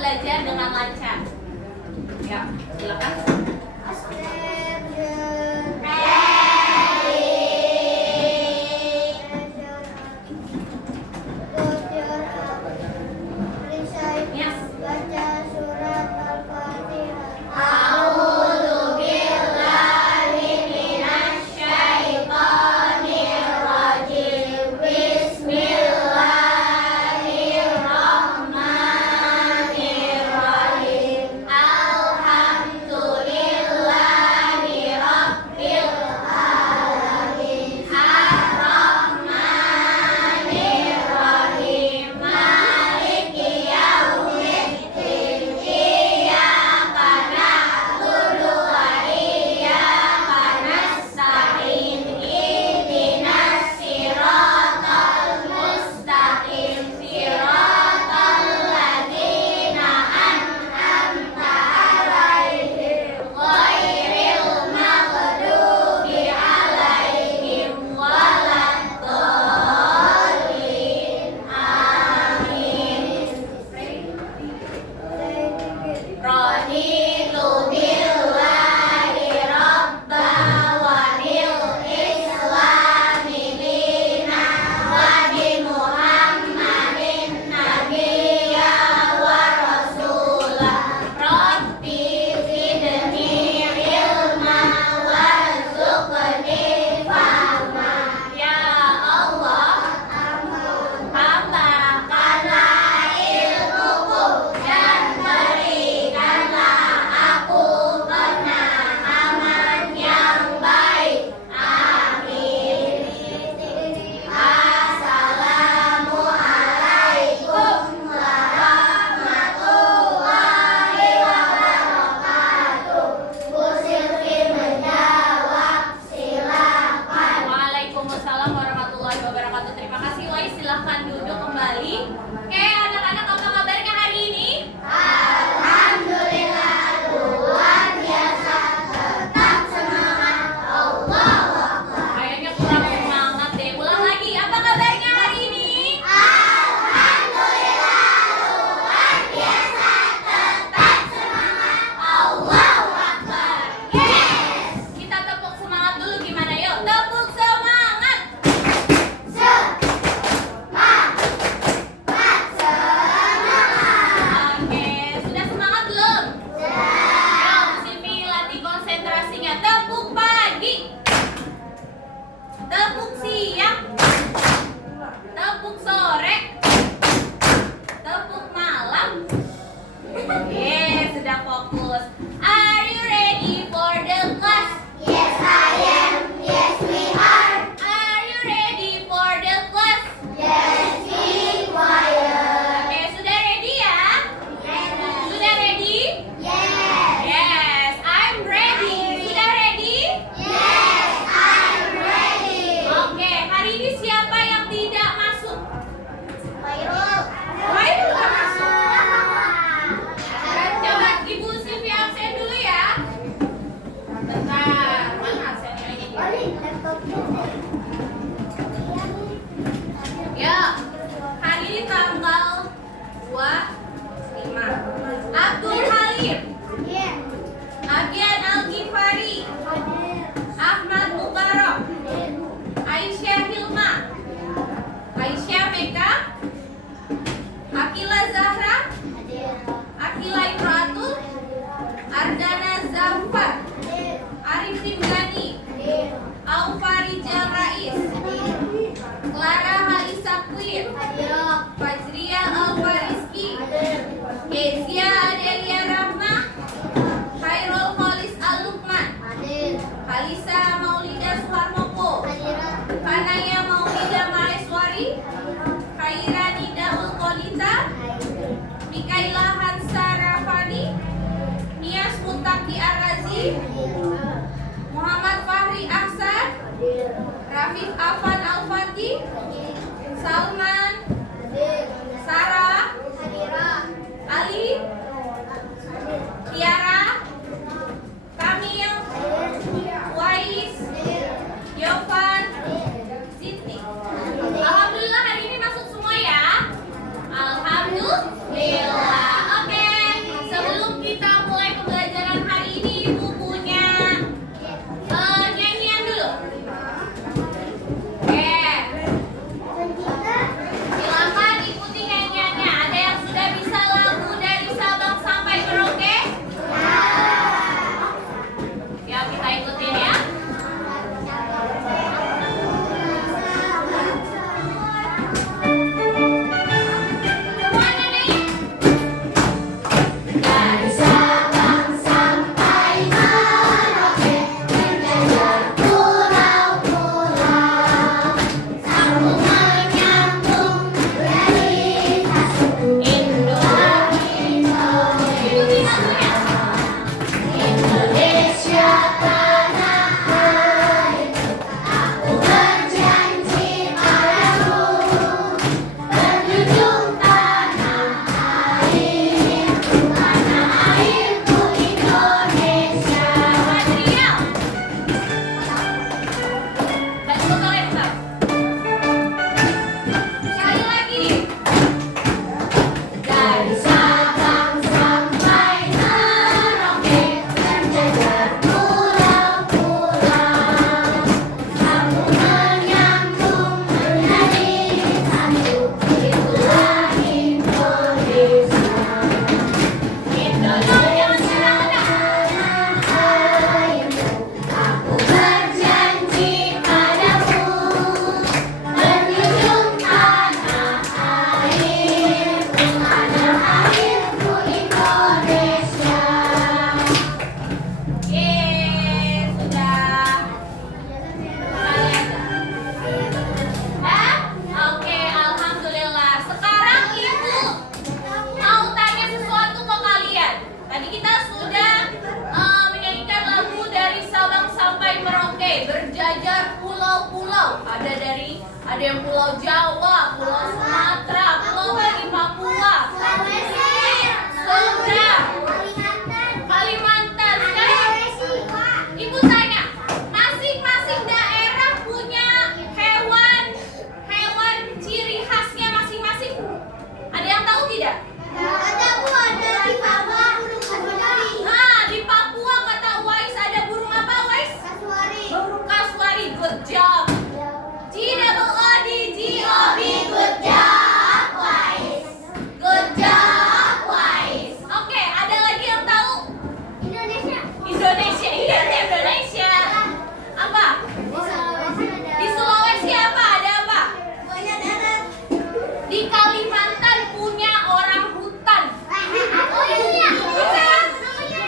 belajar dengan lancar. Ya, silakan. Muhammad Fahri Ahsan, Rafif Afan Al-Fatih, Salman, Sarah, Ali, Tiara, Kamil, Wais, Yovan, Siti. Alhamdulillah hari ini masuk semua ya. Alhamdulillah. Oke. Ada yang Pulau Jawa, Pulau Sumatera, Pulau lagi Papua, Sunda, Kalimantan. Sekarang Ibu tanya, masing-masing daerah punya hewan ciri khasnya masing-masing. Ada yang tahu tidak? Ada Bu, ada di Papua burung kasuari. Nah, di Papua kata Wais ada burung apa, Wais? Kasuari. Burung kasuari. Good job. G-O-O-D-G-O-B. Good job, Wais. Good job, Wais. Oke, ada lagi yang tahu? Indonesia. Indonesia. Iya, Indonesia. Apa? Di Sulawesi apa? Ada apa? Buaya darat. Di Kalimantan punya orang hutan. Oh iya. Bukan? Namanya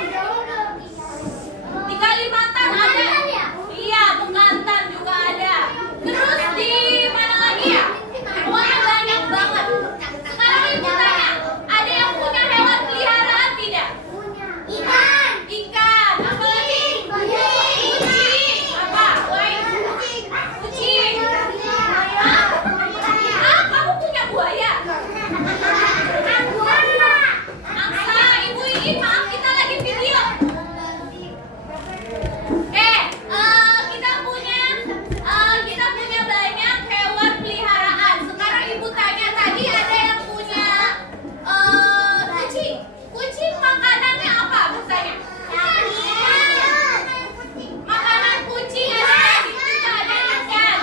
Di Kalimantan ada. Bekantan ya? Iya, bekantan juga ada. Terus di mana lagi ya? Pokoknya banyak banget. Sekarang Ibu tanya, ada yang punya hewan peliharaan tidak? ikan. Ikan. Apa lagi? Kucing. Apa? Wais? Kucing. Ah, kamu punya buaya? Angsa. Ibu ini maaf, kita lagi video. Kita punya banyak hewan peliharaan. Sekarang Ibu tanya, tadi ada yang punya kucing. Kucing makanannya apa? Misalnya makanan kucing ada di kita ada ikan.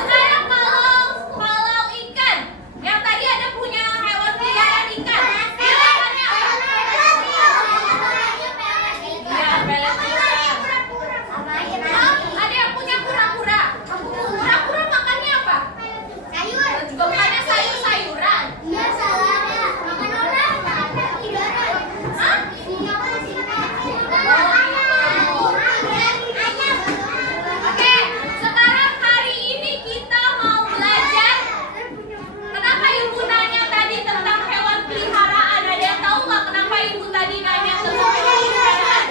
Sekarang kalau ikan, yang tadi ada punya hewan peliharaan ikan. Makanannya apa? Ya, pelet ikan. Ada yang punya kura-kura. Kura-kura makannya apa? Juga makannya sayur-sayuran. Hah? Oke, sekarang hari ini kita mau belajar. Kenapa Ibu nanya tadi tentang hewan peliharaan? Ada yang tahu nggak kenapa Ibu tadi nanya tentang hewan peliharaan?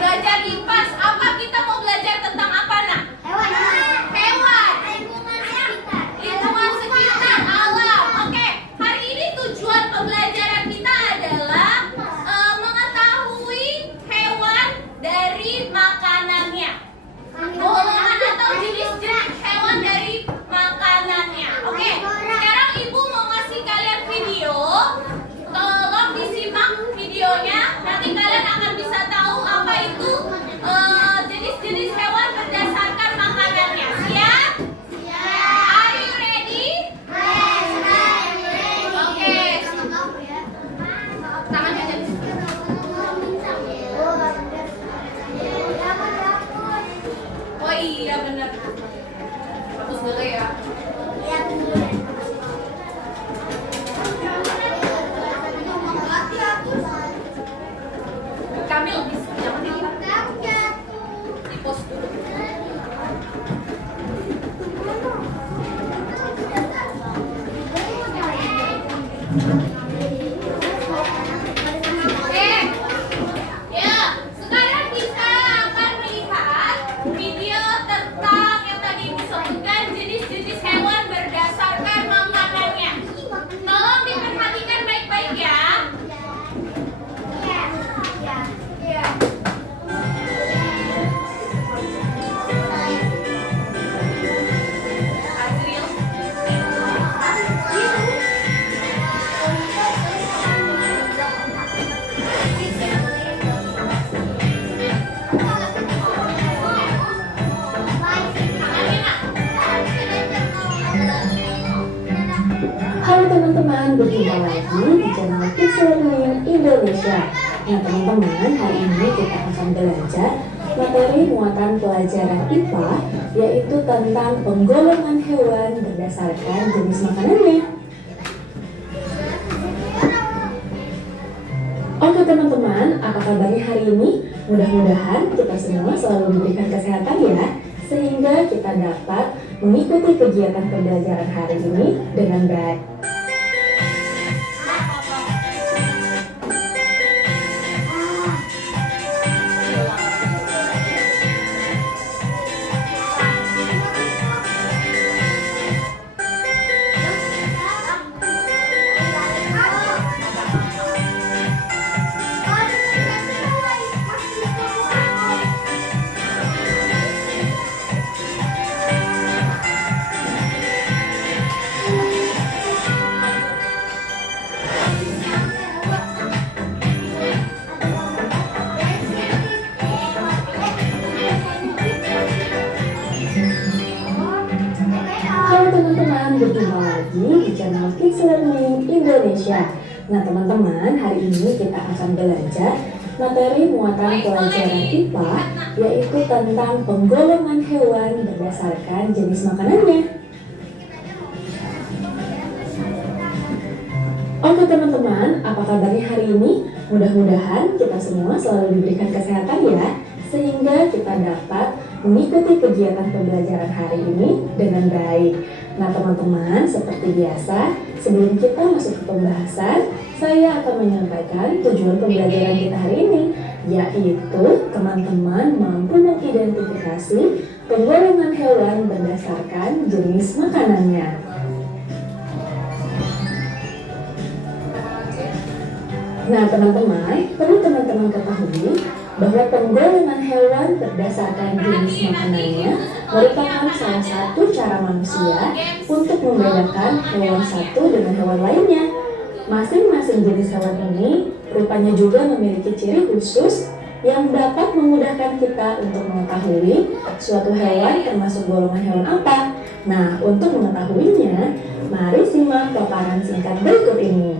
Belajar lipas. Apa kita mau belajar tentang apa, Nak? Hewan. Lingkungan sekitar, alam. Oke, hari ini tujuan pembelajaran kita adalah mengetahui hewan dari makanannya. Golongan atau jenis-jenis hewan dari makanannya. Oke, sekarang Ibu mau ngasih kalian video. Tolong disimak videonya. Nanti kalian akan bisa tahu apa itu jenis-jenis hewan berdasarkan makanannya. Siap? Are you ready? Oke. Tangannya aja. Oh iya benar. Bagus dulu ya. Kamil bisa jangan dilihat. Di pos dulu. Ya, sekarang kita akan melihat video tentang yang tadi Ibu sebutkan jenis-jenis hewan berdasarkan makanannya. Tolong diperhatikan baik-baik ya. Azril. Halo teman-teman, berjumpa lagi di channel Kids Learning Indonesia. Nah teman-teman, hari ini kita akan belajar materi muatan pelajaran IPA, yaitu tentang penggolongan hewan berdasarkan jenis makanannya. Oke teman-teman, apa kabarnya hari ini? Mudah-mudahan kita semua selalu diberikan kesehatan ya, sehingga kita dapat mengikuti kegiatan pembelajaran hari ini dengan baik. Nah teman-teman, hari ini kita akan belajar materi muatan pelajaran IPA, yaitu tentang penggolongan hewan berdasarkan jenis makanannya. Oke teman-teman, apa kabarnya hari ini? Mudah-mudahan kita semua selalu diberikan kesehatan ya, sehingga kita dapat mengikuti kegiatan pembelajaran hari ini dengan baik. Nah teman-teman, seperti biasa, sebelum kita masuk ke pembahasan, saya akan menyampaikan tujuan pembelajaran kita hari ini, yaitu teman-teman mampu mengidentifikasi penggolongan hewan berdasarkan jenis makanannya. Nah teman-teman, perlu teman-teman ketahui bahwa penggolongan hewan berdasarkan jenis makanannya merupakan salah satu cara manusia untuk membedakan hewan satu dengan hewan lainnya. Masing-masing jenis hewan ini rupanya juga memiliki ciri khusus yang dapat memudahkan kita untuk mengetahui suatu hewan termasuk golongan hewan apa. Nah, untuk mengetahuinya, mari simak paparan singkat berikut ini.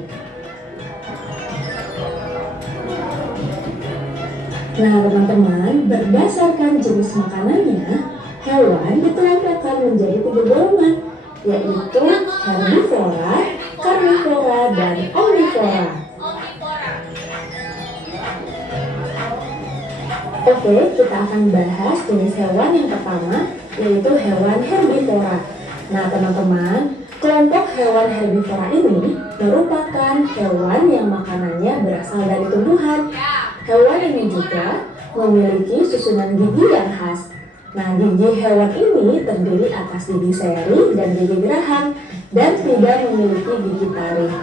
Nah teman-teman, berdasarkan jenis makanannya, hewan dikelompokkan menjadi 3 golongan, yaitu herbivora, karnivora, dan omnivora. Oke, kita akan bahas jenis hewan yang pertama, yaitu hewan herbivora. Nah teman-teman, kelompok hewan herbivora ini merupakan hewan yang makanannya berasal dari tumbuhan. Hewan ini juga memiliki susunan gigi yang khas. Nah, gigi hewan ini terdiri atas gigi seri dan gigi geraham dan tidak memiliki gigi taring.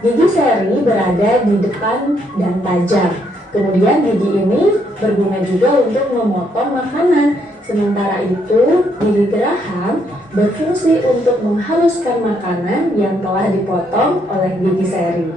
Gigi seri berada di depan dan tajam. Kemudian gigi ini berguna juga untuk memotong makanan. Sementara itu, gigi geraham berfungsi untuk menghaluskan makanan yang telah dipotong oleh gigi seri.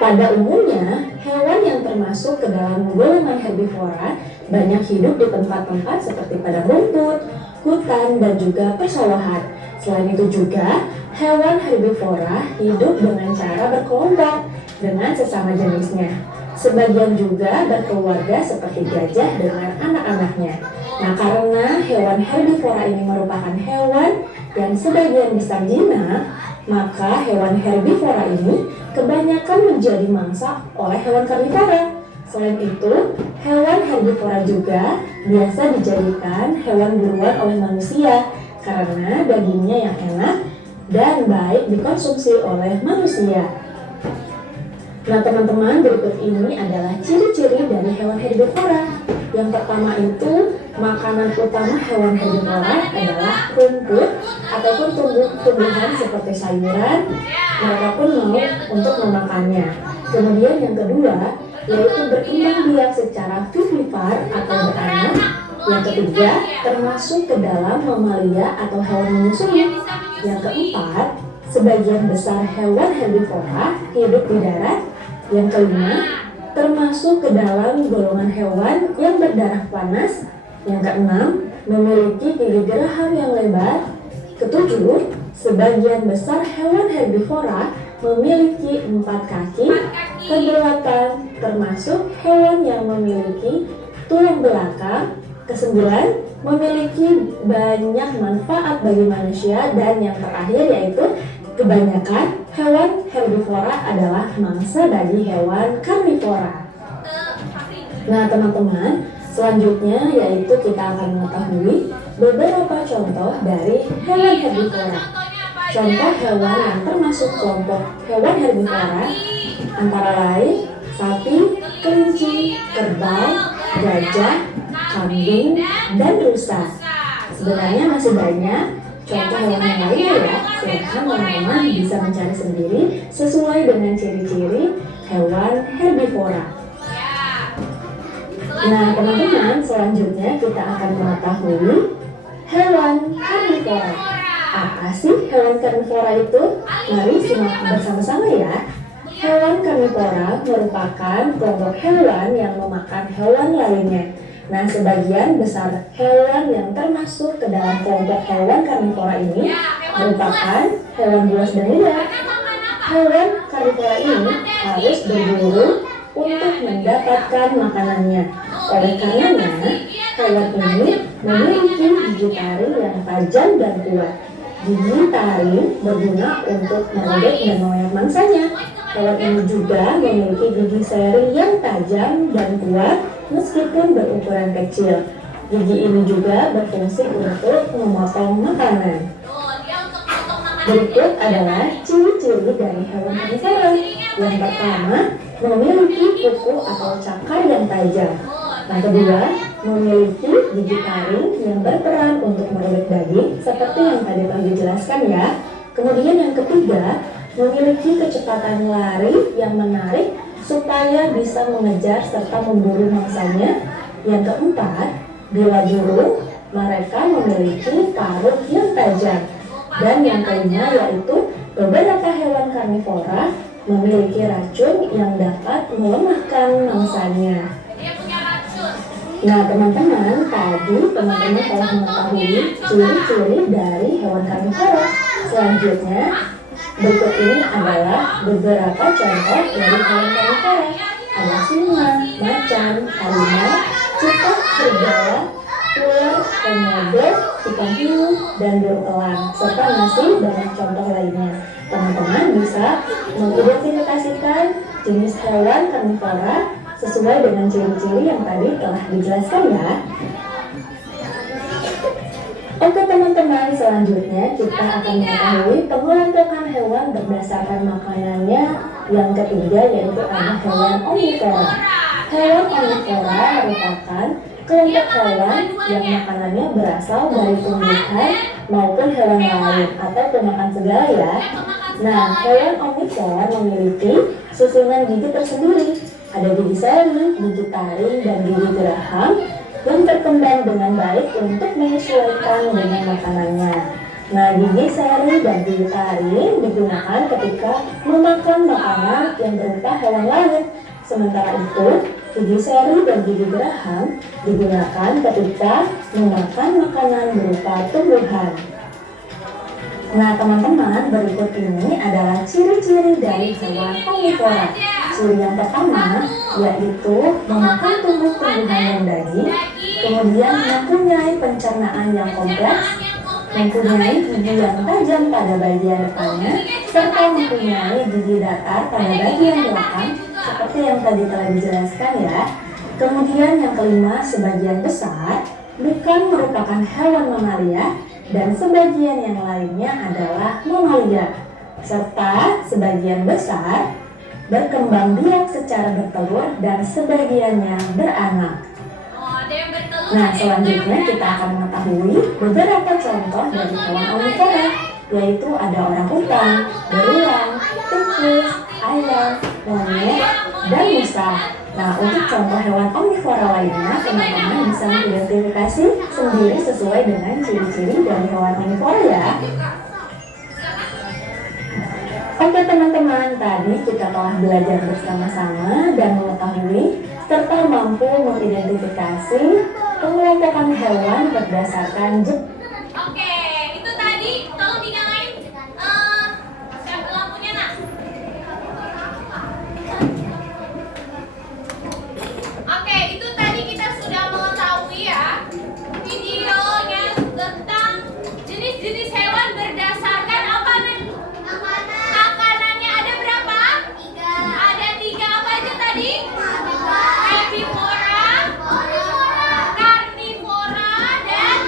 Pada umumnya, hewan yang termasuk ke dalam golongan herbivora banyak hidup di tempat-tempat seperti padang rumput, hutan, dan juga persawahan. Selain itu juga, hewan herbivora hidup dengan cara berkelompok dengan sesama jenisnya. Sebagian juga berkeluarga seperti gajah dengan anak-anaknya. Nah, karena hewan herbivora ini merupakan hewan yang sebagian besar jinak, maka hewan herbivora ini kebanyakan menjadi mangsa oleh hewan karnivora. Selain itu, hewan herbivora juga biasa dijadikan hewan buruan oleh manusia karena dagingnya yang enak dan baik dikonsumsi oleh manusia. Nah teman-teman, berikut ini adalah ciri-ciri dari hewan herbivora. Yang pertama itu, makanan utama hewan herbivora adalah rumput ataupun tumbuhan seperti sayuran. Mereka pun mau untuk memakannya. Kemudian yang kedua, yaitu berkembang biak secara vivipar atau beranak. Yang ketiga, termasuk ke dalam mamalia atau hewan menyusui. Yang keempat, sebagian besar hewan herbivora hidup di darat. Yang kelima, termasuk ke dalam golongan hewan yang berdarah panas. Yang keenam, memiliki gigi geraham yang lebar. Ketujuh, sebagian besar hewan herbivora memiliki 4 kaki. Kedelapan, termasuk hewan yang memiliki tulang belakang. Kesembilan, memiliki banyak manfaat bagi manusia. Dan yang terakhir yaitu kebanyakan hewan herbivora adalah mangsa bagi hewan karnivora. Nah teman-teman, selanjutnya yaitu kita akan mengetahui beberapa contoh dari hewan herbivora. Contoh hewan yang termasuk kelompok hewan herbivora antara lain sapi, kelinci, kerbau, gajah, kambing, dan rusa. Sebenarnya masih banyak contoh hewan yang lainnya ya, silahkan teman-teman bisa mencari sendiri sesuai dengan ciri-ciri hewan herbivora. Nah teman-teman, selanjutnya kita akan mengetahui hewan karnivora. Apa sih hewan karnivora itu? Mari simak bersama-sama ya. Hewan karnivora merupakan kelompok hewan yang memakan hewan lainnya. Nah, sebagian besar hewan yang termasuk ke dalam kelompok hewan karnivora ini merupakan hewan buas dan liar. hewan karnivora ini harus berburu untuk mendapatkan makanannya. Oleh karenanya, hewan ini memiliki gigi taring yang tajam dan kuat. Gigi taring berguna untuk merobek dan mengoyak mangsanya. Hewan ini juga memiliki gigi seri yang tajam dan kuat meskipun berukuran kecil. Gigi ini juga berfungsi untuk memotong makanan. Berikut adalah ciri-ciri dari hewan karnivora. Yang pertama, memiliki kuku atau cakar yang tajam. Yang kedua, memiliki gigi taring yang berperan untuk merobek daging seperti yang tadi telah dijelaskan ya. Kemudian yang ketiga, memiliki kecepatan lari yang menarik supaya bisa mengejar serta memburu mangsanya. Yang keempat, bila burung, mereka memiliki paruh yang tajam. Dan yang kelima yaitu beberapa hewan karnivora memiliki racun yang dapat melemahkan mangsanya. Nah teman-teman, tadi teman-teman telah mengetahui ciri-ciri dari hewan karnivora. Selanjutnya, berikut ini adalah beberapa contoh dari hewan karnivora. Ada singa, macan, harimau, cicak, serigala, ular, komodo, ikan hiu, dan burung elang, serta masih banyak contoh lainnya. Teman-teman bisa mengidentifikasikan jenis hewan karnivora sesuai dengan ciri-ciri yang tadi telah dijelaskan ya. Oke teman-teman, selanjutnya kita akan mengetahui pengelompokan hewan berdasarkan makanannya. Yang ketiga yaitu ada hewan omnivora. Hewan omnivora merupakan kelompok hewan yang makanannya berasal dari tumbuhan maupun hewan lain atau pemakan segala ya. Nah, hewan omnivora memiliki susunan gigi tersendiri. Ada gigi seri, gigi taring, dan gigi geraham yang berkembang dengan baik untuk menyesuaikan dengan makanannya. Nah, gigi seri dan gigi taring digunakan ketika memakan makanan yang berupa hewan lain. Sementara itu, gigi seri dan gigi geraham digunakan ketika memakan makanan berupa tumbuhan. Nah teman-teman, berikut ini adalah ciri-ciri dari hewan omnivora. Ciri yang pertama yaitu memakan tumbuh-tumbuhan dan daging, kemudian mempunyai pencernaan yang kompleks, mempunyai gigi yang tajam pada bagian depannya, serta mempunyai gigi datar pada bagian belakang seperti yang tadi telah dijelaskan ya. Kemudian yang kelima, sebagian besar bukan merupakan hewan mamalia dan sebagian yang lainnya adalah mamalia, serta sebagian besar berkembang biak secara bertelur dan sebagiannya beranak. Nah, selanjutnya kita akan mengetahui beberapa contoh dari hewan omnivora, yaitu ada orangutan, beruang, tikus, ayam, monyet, dan musa. Nah, untuk contoh hewan omnivora lainnya, teman-teman bisa mengidentifikasi sendiri sesuai dengan ciri-ciri dari hewan omnivora ya. Oke teman-teman, tadi kita telah belajar bersama-sama dan mengetahui serta mampu mengidentifikasi pengelompokan hewan berdasarkan Oke, itu tadi tolong dinyalain lampunya nak. Oke, itu tadi kita sudah mengetahui ya videonya tentang jenis-jenis hewan berdasarkan apa nih? Makanannya ada berapa? 3. Ada 3 apa aja tadi? Herbivora, karnivora, dan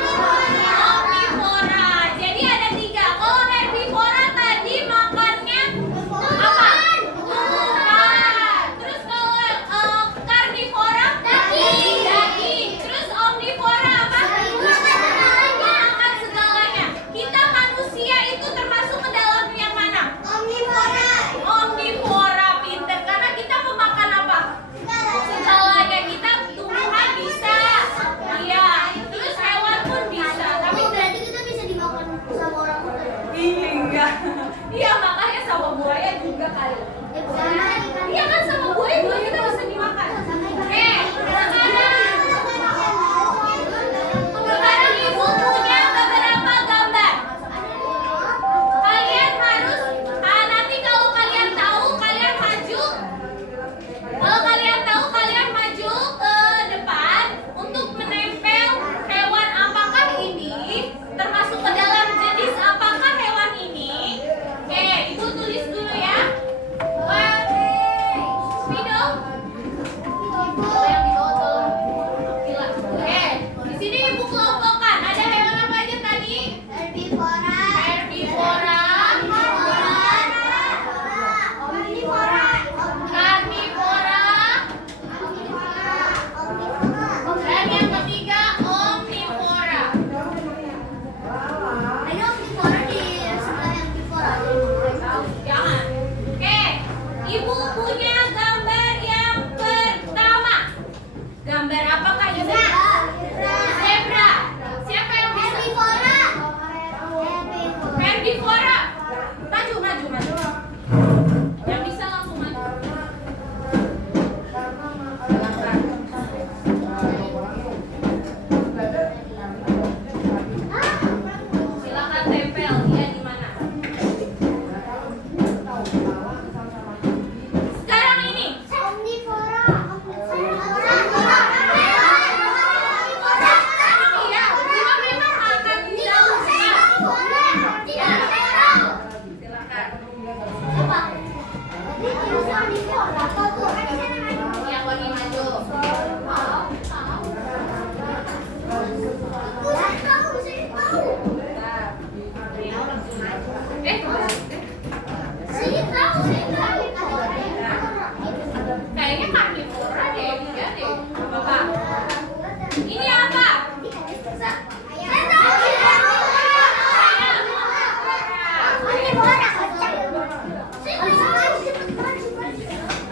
Kayaknya karnivora deh, iya deh. Apa? Ini apa?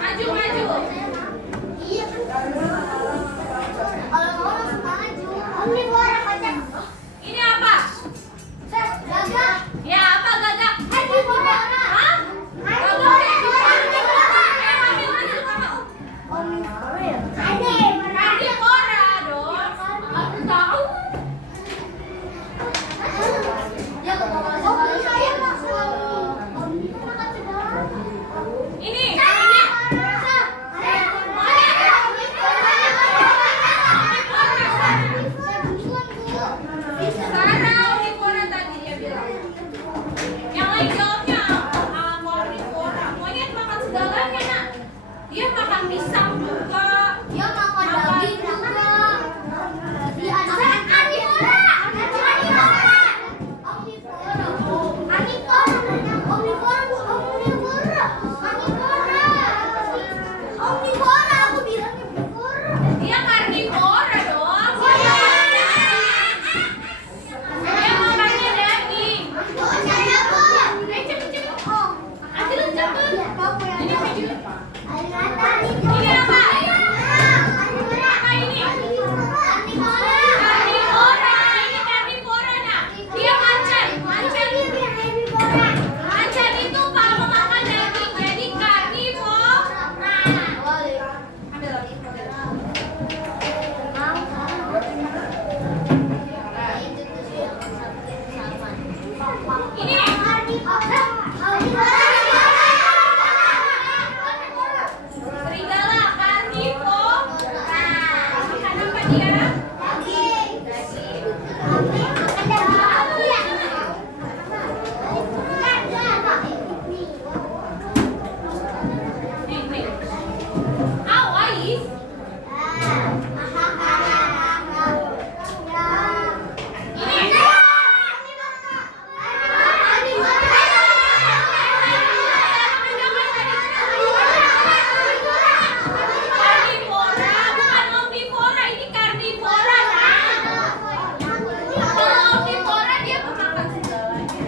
Maju, maju. Ini apa? Ya, apa gagak? Hah? Karnivora dong. Aku tahu. Ini. Sarah omnivora tadi dia bilang. Yang lain jawabnya omnivora. Monyet makan segalanya, Nak. Dia makan pisang juga. Dia makan daging juga. Dia omnivora, aku bilangnya omnivora. Dia karnivora dong. Dia makannya daging. Cepet. Ambil cepet. Ini maju. Ini apa? Apa ini? Karnivora. Ini karnivora, Nak. Dia macan. Macan itu kalau makan daging jadi karnivora. Ambil lagi. Ini. Serigala karnivora. Makan apa dia? Nih. Ais. Ini. Karnivora, bukan omnivora. Ini karnivora, Nak. Kalau omnivora dia pemakan segalanya.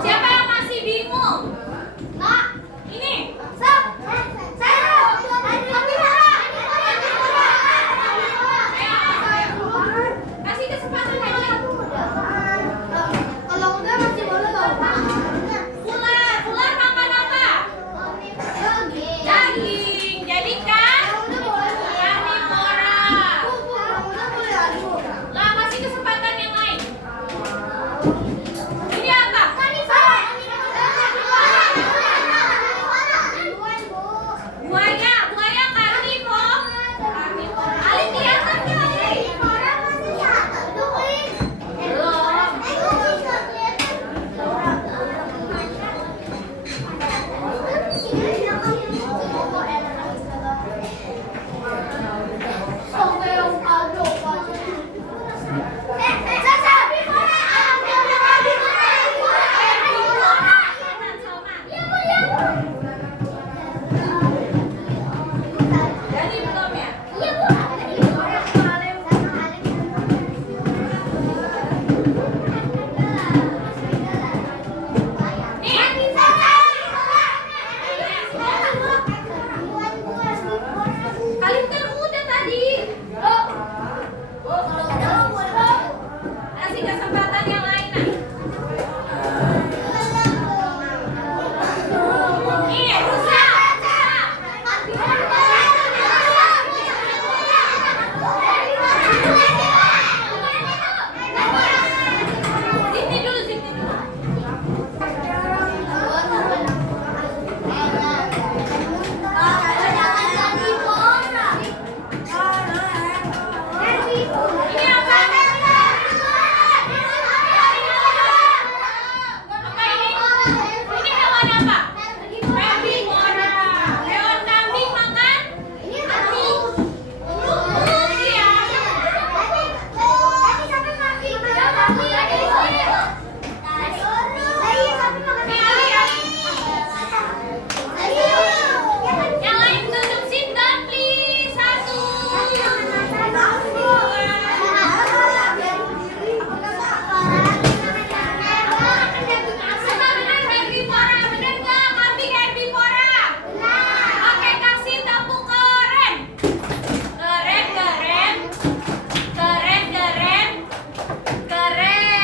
Siapa yang masih bingung? Ini. Kasih kesempatan lagi. Ular makan apa? Daging. Jadi kan karnivora. Lah, masih kesempatan yang lain. Ini apa? Buaya karnivora. Alin kelihatan nggak, Alin? Belum. Jadi belum ya? Alin kan udah tadi. Kasih kesempatan yang lain, Nak. Ini rusa. Sini dulu. Ini apa? Yang lain duduk sit down please. Satu. Sekarang herbivora, bener nggak? Kambing herbivora. Oke, kasih tepuk keren. Keren, keren. Keren, keren. Keren.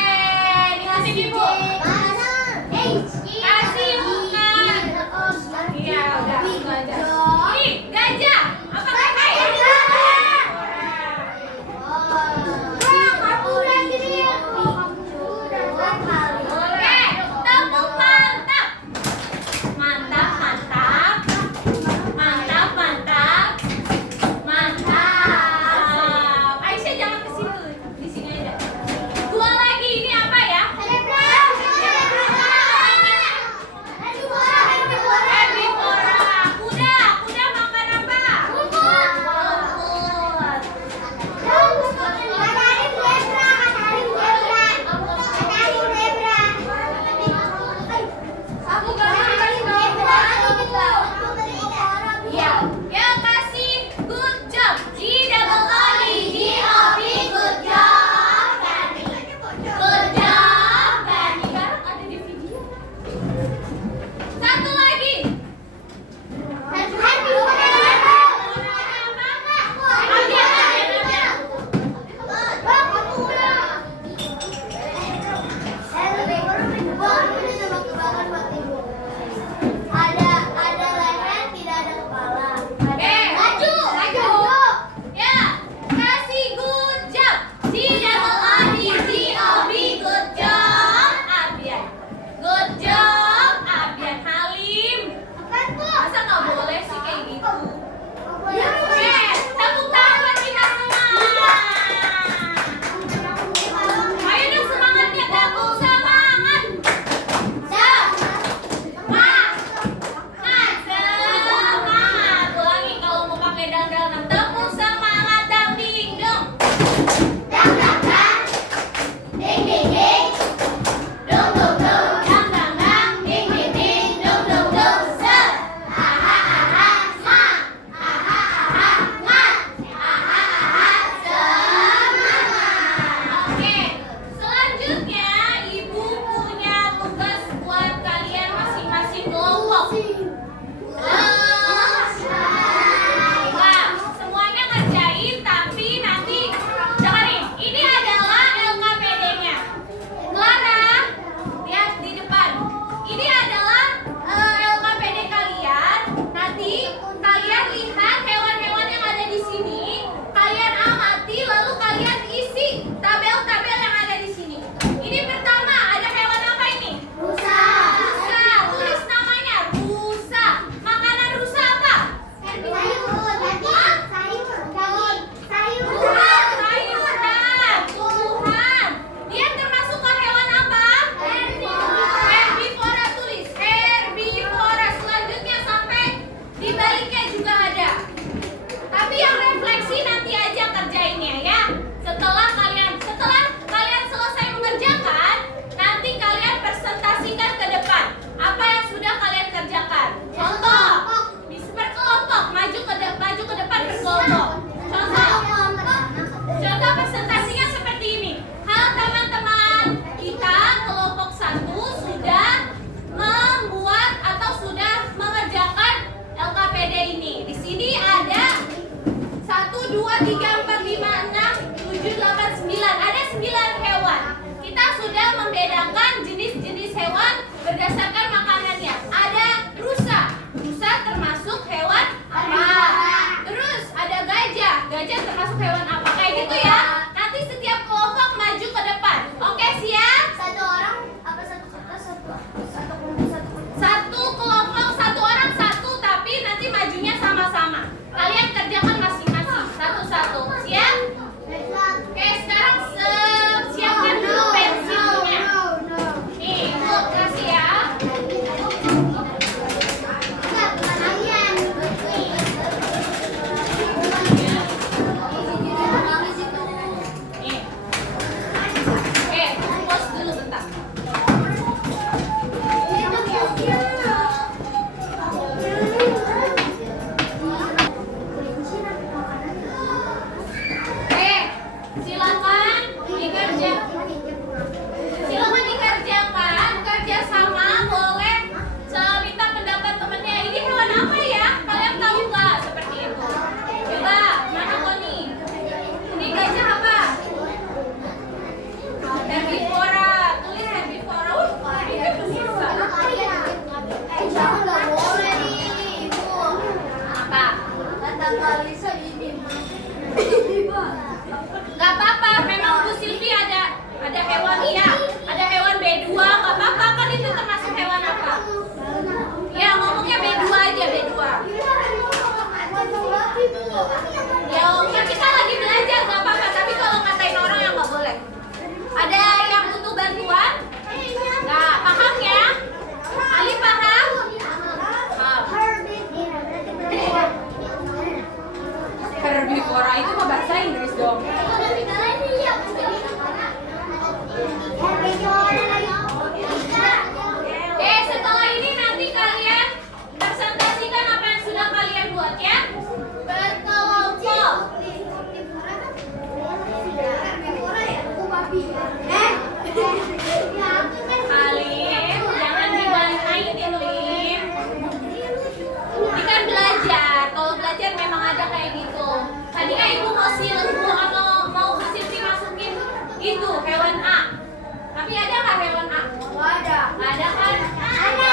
Tapi ada nggak hewan A? Ada. Nggak ada kan? Ada.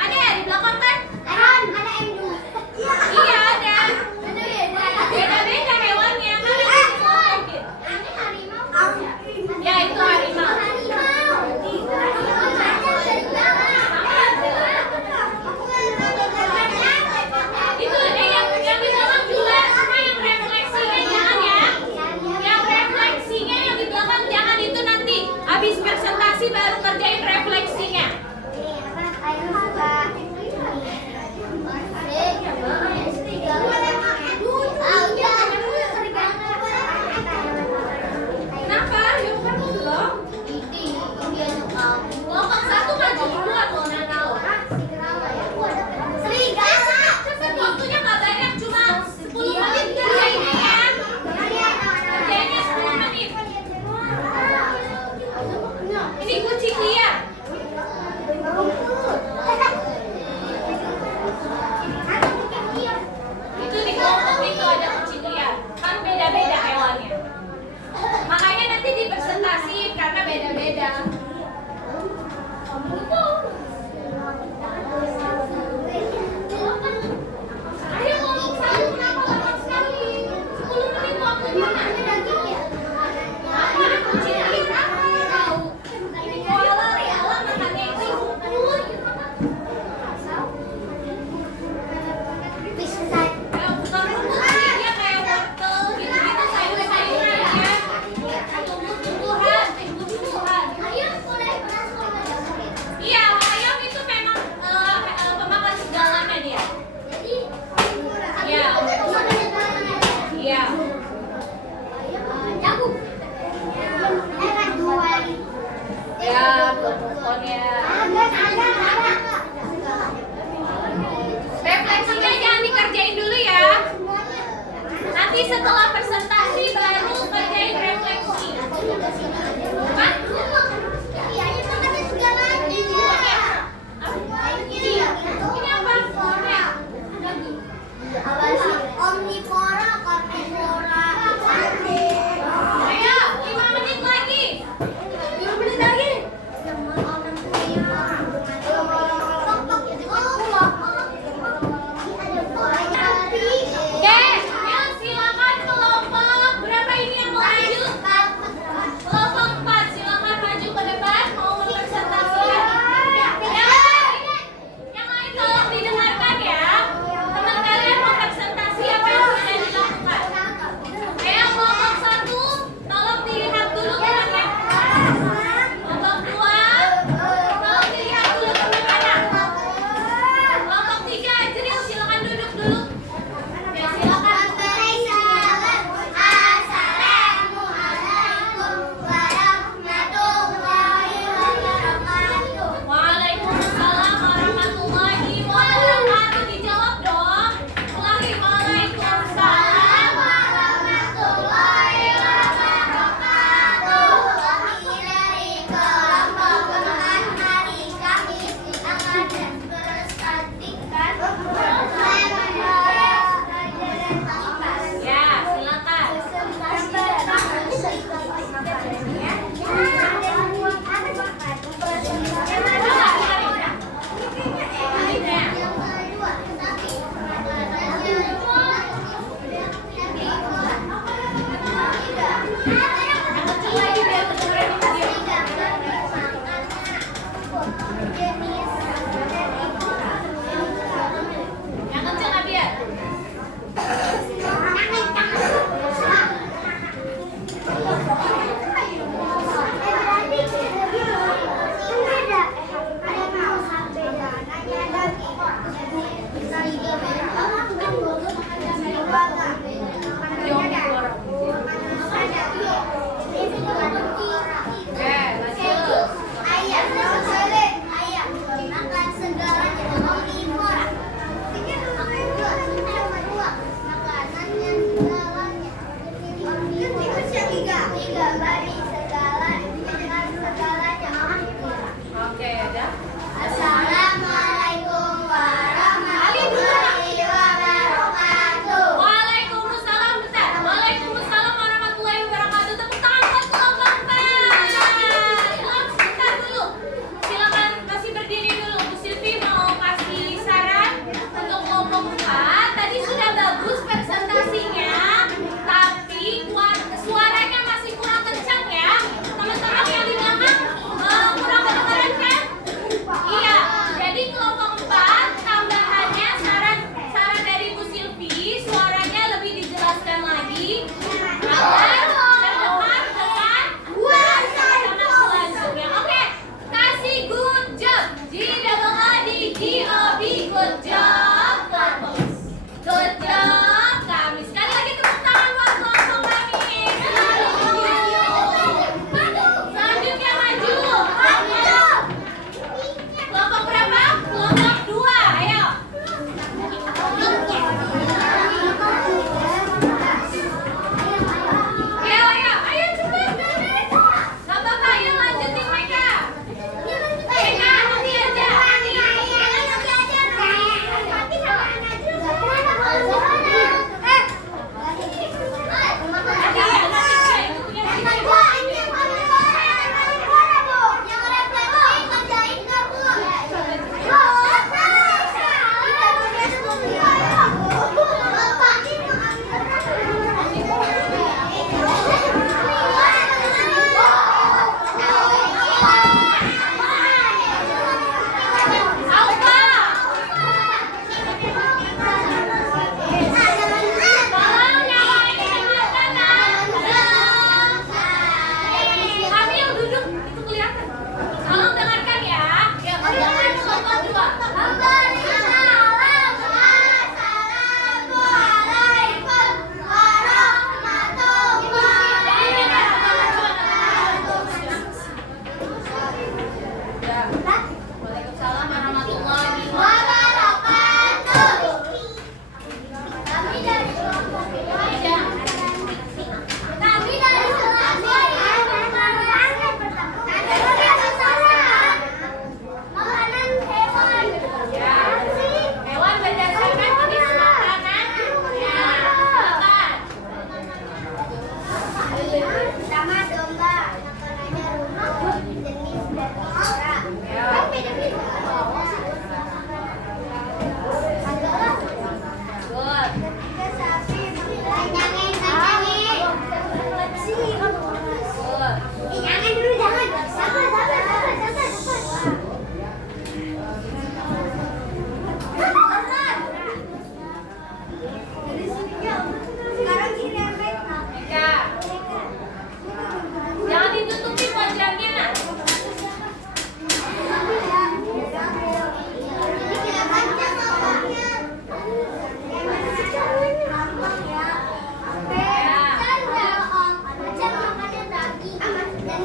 Ada ya di belakang kan? Ada emdu. Iya ada. Beda-beda. Beda-beda hewannya. Kan ada di kelompok. Ini harimau. Ya itu harimau. Itu yang di belakang juga cuma yang refleksinya jangan ya. Yang refleksinya yang di belakang jangan, itu nanti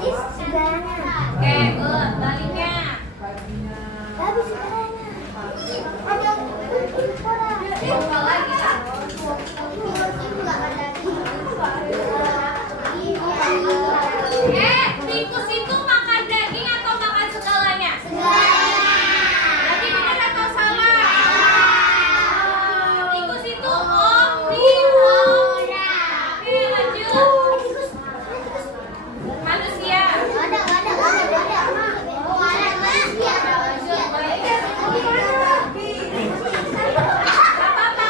Oke, good. Baliknya. Apa lagi kak? Tikus itu makan daging atau makan segalanya? Berarti benar atau salah? Tikus itu omnivora. Oke, lanjut. Manusia. Apa-apa,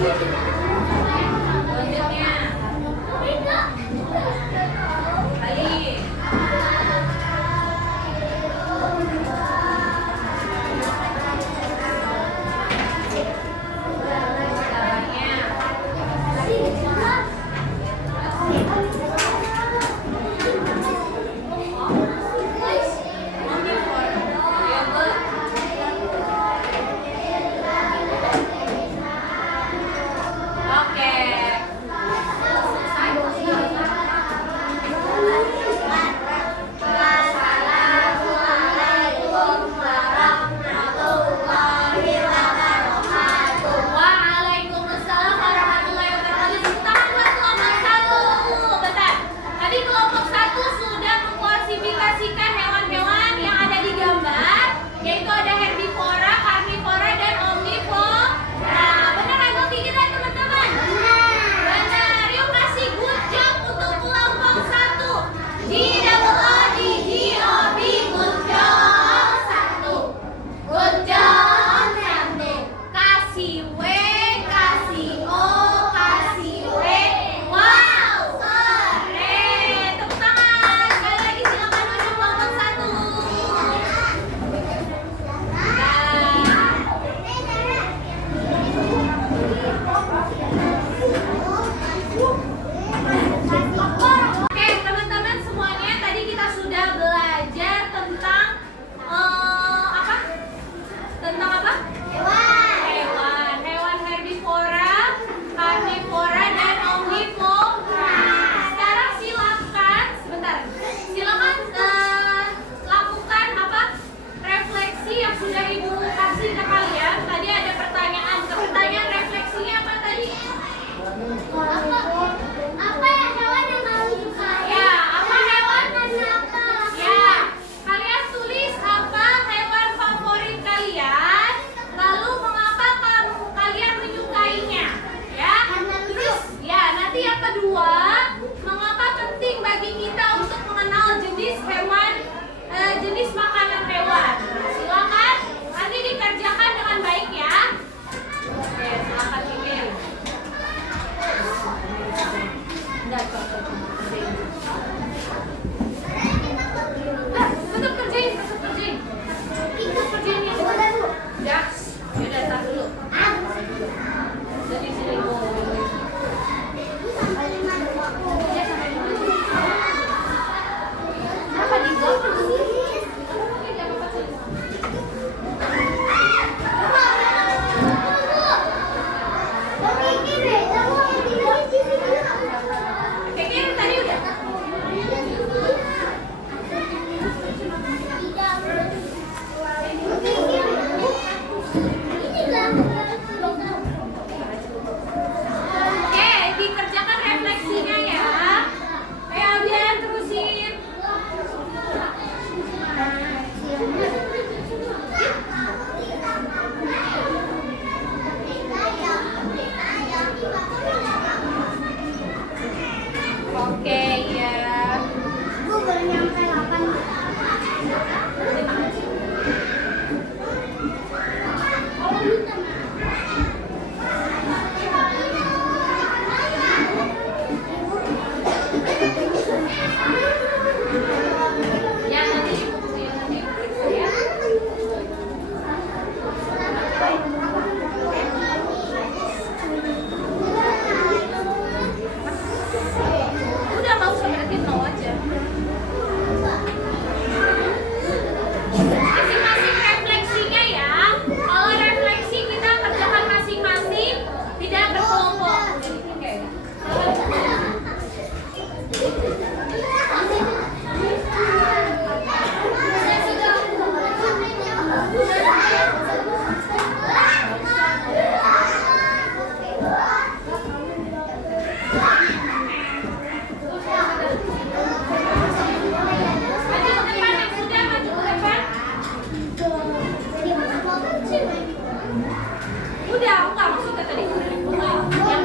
Selanjutnya. Balik. Waalaikumsalam warahmatullahi wabarakatuh. Tangan buat kelompok 1. Bentar. Tadi kelompok 1 sudah mengklasifikasikan hewan-hewan yang ada di gambar, yaitu ada herbivora, karnivora, dan omnivora. Benar atau tidak teman-teman? Benar. Yuk kasih good job untuk kelompok 1. GOOD, good job 1. Good job 1. Kasih W, kasih O, kasih W. Wow, keren. Tepuk tangan. Sekali lagi silakan untuk kelompok 1. Oke, teman-teman semuanya, tadi kita sudah belajar tentang apa? Tentang apa? Hewan herbivora, karnivora, dan omnivora. Sekarang silakan, sebentar. Silakan lakukan apa? Refleksi yang sudah Ibu kasih ke kalian. Tadi ada pertanyaan. Pertanyaan refleksinya apa tadi? Apa ya hewan yang kamu sukai? Ya, apa hewan? Kenapa? Ya, kalian tulis apa hewan favorit kalian, lalu mengapa kalian menyukainya, ya. Terus, ya nanti yang kedua, mengapa penting bagi kita untuk mengenal jenis hewan, jenis makanan hewan. Silakan, nanti dikerjakan dengan baik ya. Oke, silakan Mimir. Enggak, tetap kerjain yang dulu. Ya, udah tar dulu. Jadi sini apa di gambar sini? Pikir tadi udah. Oke, dikerjakan refleksinya ya. Ayo Aldian terusin. Oke, ya. Aku baru nyampe 8. Ya nanti periksa ya. Udah nggak usah berarti no aja. Masing-masing refleksinya ya. Kalau refleksi kita kerjakan masing-masing, tidak berkelompok. Oke. Udah, enggak maksudnya tadi. Yang